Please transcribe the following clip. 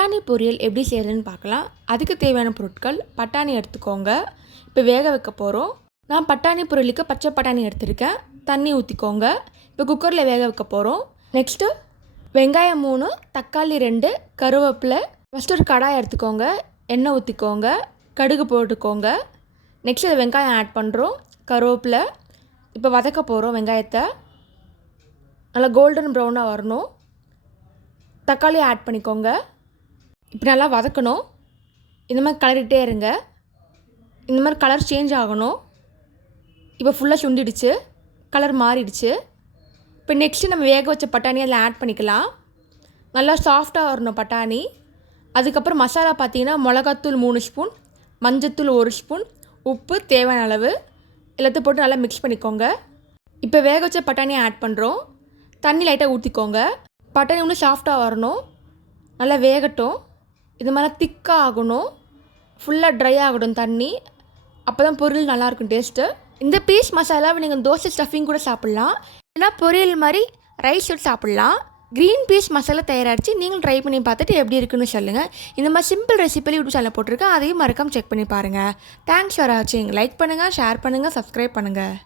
பட்டாணி பொரியல் எப்படி செய்கிறதுன்னு பார்க்கலாம். அதுக்கு தேவையான பொருட்கள் பட்டாணி எடுத்துக்கோங்க. இப்போ வேக வைக்க போகிறோம் நான் பட்டாணி பொரியலுக்கு பச்சை பட்டாணி எடுத்திருக்கேன். தண்ணி ஊற்றிக்கோங்க இப்போ குக்கரில் வேக வைக்க போகிறோம் நெக்ஸ்ட்டு வெங்காயம் மூணு தக்காளி ரெண்டு கருவேப்பிலை. ஃபஸ்ட்டு ஒரு கடாய் எடுத்துக்கோங்க. எண்ணெய் ஊற்றிக்கோங்க கடுகு போட்டுக்கோங்க. நெக்ஸ்ட் அது வெங்காயம் ஆட் பண்ணுறோம் கருவேப்பிலை. இப்போ வதக்க போகிறோம் வெங்காயத்தை. நல்லா கோல்டன் ப்ரௌனாக வரணும். தக்காளி ஆட் பண்ணிக்கோங்க. இப்போ நல்லா வதக்கணும். இந்த மாதிரி கலரிட்டே இருங்க. இந்த மாதிரி கலர் சேஞ்ச் ஆகணும். இப்போ ஃபுல்லாக சுண்டிடுச்சு. கலர் மாறிடுச்சு. இப்போ நெக்ஸ்ட்டு நம்ம வேக வச்ச பட்டாணி அதில் ஆட் பண்ணிக்கலாம். நல்லா சாஃப்டாக வரணும் பட்டாணி. அதுக்கப்புறம் மசாலா பார்த்தீங்கன்னா மிளகாத்தூள் மூணு ஸ்பூன் மஞ்சத்தூள் ஒரு ஸ்பூன் உப்பு தேவையான அளவு. எல்லாத்தையும் போட்டு நல்லா மிக்ஸ் பண்ணிக்கோங்க. இப்போ வேக வச்ச பட்டாணியை ஆட் பண்ணுறோம் தண்ணி லைட்டாக ஊற்றிக்கோங்க பட்டாணி இன்னும் சாஃப்டாக வரணும். நல்லா வேகட்டும். இது மாதிரி திக்காக ஆகணும். ஃபுல்லாக ட்ரை ஆகணும் தண்ணி. அப்போ தான் பொரியல் நல்லாயிருக்கும் டேஸ்ட்டு இந்த பீஸ் மசாலாவை நீங்கள் தோசை ஸ்டஃபிங் கூட சாப்பிட்லாம். இல்லைனா பொரியல் மாதிரி ரைஸ் வச்சு சாப்பிட்லாம். க்ரீன் பீஸ் மசாலா தயாரிச்சு. நீங்களும் ட்ரை பண்ணி பார்த்துட்டு எப்படி இருக்குன்னு சொல்லுங்கள் இந்த மாதிரி சிம்பிள் ரெசிபியில் யூடியூப் சேனல் போட்டிருக்கேன். அதையும் மறக்காமல் செக் பண்ணி பாருங்கள் தேங்க்ஸ் ஃபார் வாட்சிங் லைக் பண்ணுங்கள் ஷேர் பண்ணுங்கள் சப்ஸ்கிரைப் பண்ணுங்கள்